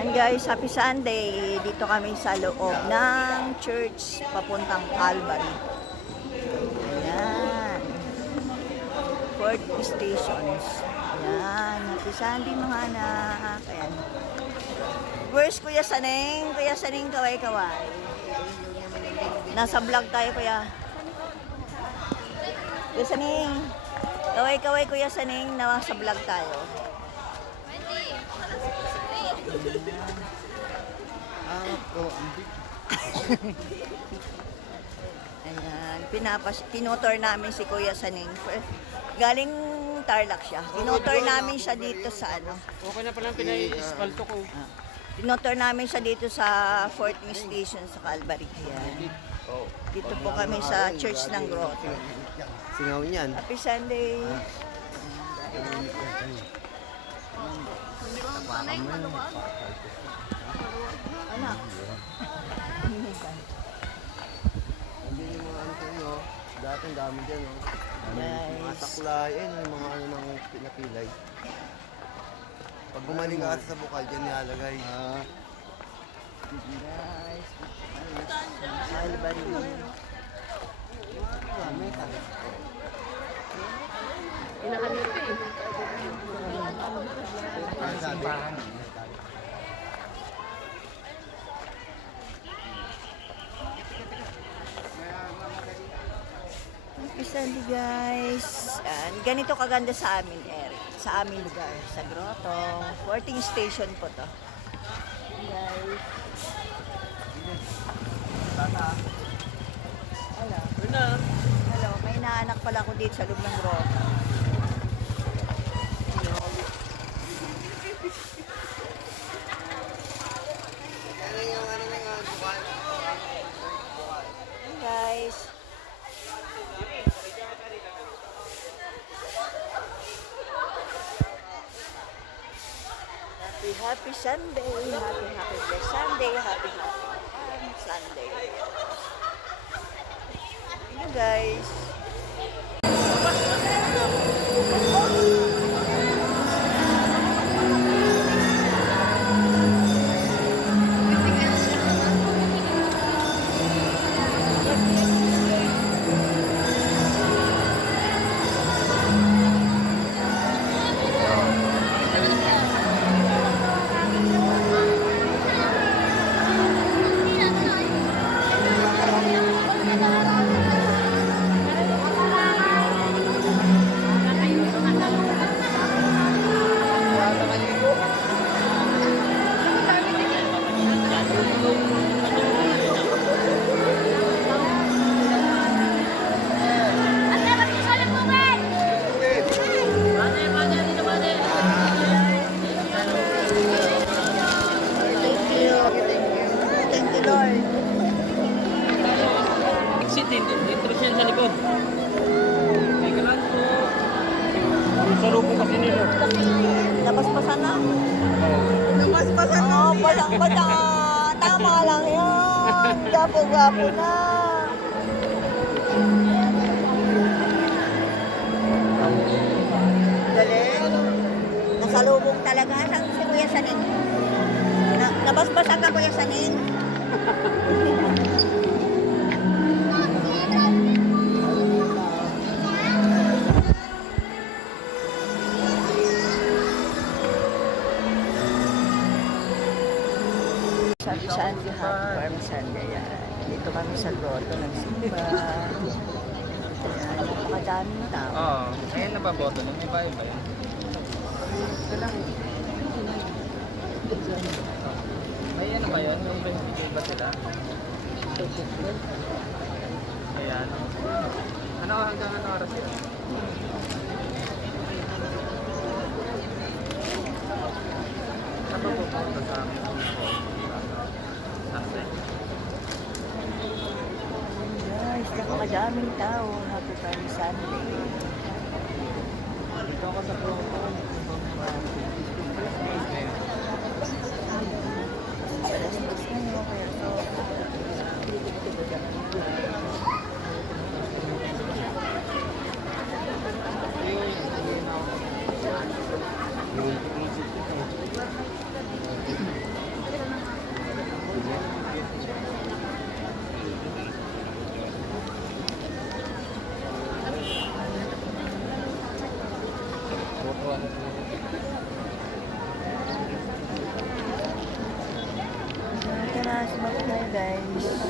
And guys, happy Sunday. Dito kami sa loob ng church papuntang Calvary. Ayan. Fort Stations. Ayan. Happy Sunday mga anak. Ayan. Where's Kuya Saneng? Kuya Saneng, kaway-kaway. Nasa vlog tayo, Kuya. Kuya Saneng. Kaway-kaway, Kuya Saneng. Nasa vlog tayo. Ayan, tinutor namin si Kuya Saneng. Galing Tarlac siya. Tinutor namin siya dito sa ano. Okay na pala pinai-ispalto ko. Tinutor namin siya dito sa 14th Station sa Calvary. Ayan. Dito po kami sa Church ng Grotto. Singaw niyan. Happy Sunday. Anak. Hindi yung mga ano kayo, dati ang dami dyan, no? Mga Guys. takulay, yung mga ano ng pinapilay. Pag gumaling ka sa bukal, dyan nilalagay. Guys. Calvary. Happy Sunday guys. And ganito kaganda sa amin area, sa aming lugar, sa Grotto. 14th station po to. Guys. Hello. Hello, may naanak pala ko dito sa loob ng Grotto. Guys. Happy Sunday. Happy blessed Sunday. Happy Sunday. You guys. Intros yan sa likod. May kalan po. Sa lubong kasi nila. Napaspasan na. Napaspasan na. Oh, badang-badang. Tama lang yan. Gapo-gapo na. Galing. Nasalubong talaga. Saan si Kuya Saneng? Napaspasan ka, Kuya Saneng? Happy Sunday, happy Farm Sunday. Yan. Dito kami sa grotto ng Simba. Ayan, napakadaming tao. Oo. Ayan nababoto na. May bayo ba yan? Ito lang. May ano ba yan? Yung bigay ba sila? Ayan. Ano hanggang ano oras yun? Saan ba pupunta sa amin? Guys, napakadaming tao. Happy Farm Sunday. Dito ako sa grotto. Alas-alas na yun. Kaya so, Tara, sumakot tayo guys.